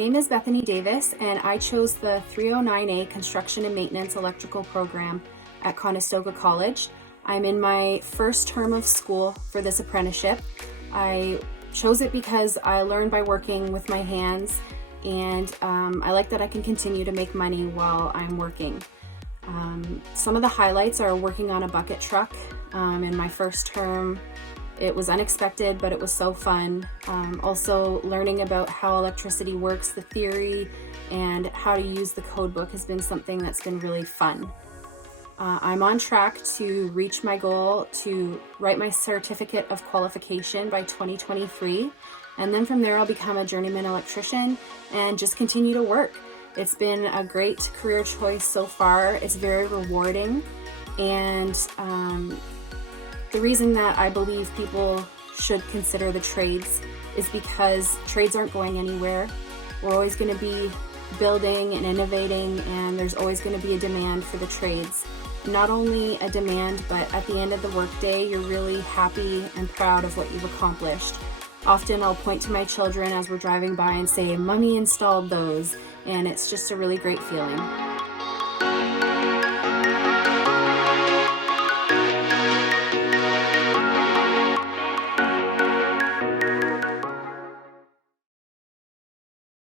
name is Bethany Davis, and I chose the 309A Construction and Maintenance Electrical Program at Conestoga College. I'm in my first term of school for this apprenticeship. I chose it because I learned by working with my hands, and I like that I can continue to make money while I'm working. Some of the highlights are working on a bucket truck in my first term. It was unexpected, but it was so fun. Also learning about how electricity works, the theory, and how to use the code book has been something that's been really fun. I'm on track to reach my goal to write my certificate of qualification by 2023, and then from there I'll become a journeyman electrician and just continue to work. It's been a great career choice so far. It's very rewarding, and the reason that I believe people should consider the trades is because trades aren't going anywhere. We're always going to be building and innovating, and there's always going to be a demand for the trades. Not only a demand, but at the end of the workday, you're really happy and proud of what you've accomplished. Often I'll point to my children as we're driving by and say, "Mommy installed those," and it's just a really great feeling.